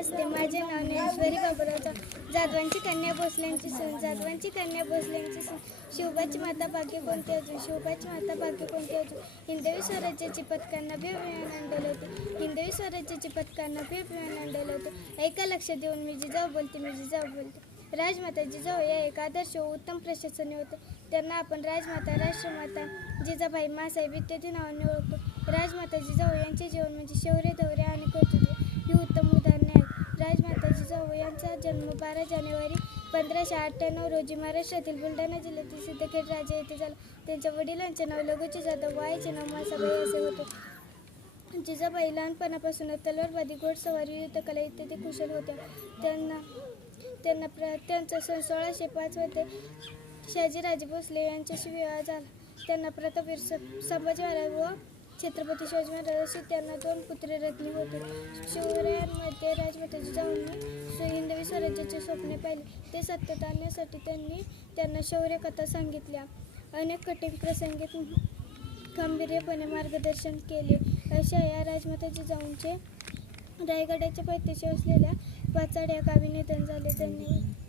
नमस्ते. माझे नाव ज्ञानेश्वरी बाबुराव जाधवांची कन्या भोसल्यांची सून. जाधवांची कन्या भोसल्यांची सून. शिवबाची माता भाग्य कोणते अजून? शिवबाची माता भाग्य कोणते अजून? हिंदवी स्वराज्याची पथकांना बे आणलेले होते. हिंदवी स्वराज्याची पथकांना बे आणलेले होते. एका लक्ष देऊन मी जिजाऊ बोलते मी जिजाऊ बोलते. राजमाता जिजाऊ या एक आदर्श व उत्तम प्रशासनी होते. त्यांना आपण राजमाता राष्ट्रमाता जिजाबाई मासाहेब इत्यादी नावाने ओळखतो. राजमाता जिजाऊ यांचे जीवन म्हणजे शौर्य धैर्य यांचा जन्म बारा जानेवारी पंधराशे अठ्ठ्याण्णव रोजी महाराष्ट्रातील बुलढाणा जिल्ह्यातील सिद्धखेड राजा येथे झाला. त्यांच्या वडिलांचे नाव लघुजी जाधव वायचे नाव मासाबाई असे होते. जिजाबाई लहानपणापासून तलवारबाजी घोडसवारी युद्धकला इत्यादी कुशल होत्या. त्यांना त्यांना प्र त्यांचा सण सोळाशे पाचमध्ये शहाजीराजे भोसले यांच्याशी विवाह झाला त्यांना प्रतापवीर स- संभाजी महाराज व छत्रपती शिवाजी महाराज अशी त्यांना दोन पुत्रे रत्नी होते. शिवरायांमध्ये राजमाता जाऊन हिंदवी स्वराज्याचे स्वप्ने पाहिले. ते सत्यात आणण्यासाठी त्यांनी त्यांना शौर्यकथा सांगितल्या. अनेक कठीण प्रसंगीत गंभीरपणे मार्गदर्शन केले. अशा या राजमाताजी जाऊनचे रायगडाच्या पायथ्याशी असलेल्या पाचाड या गावी निधन झाले. धन्यवाद.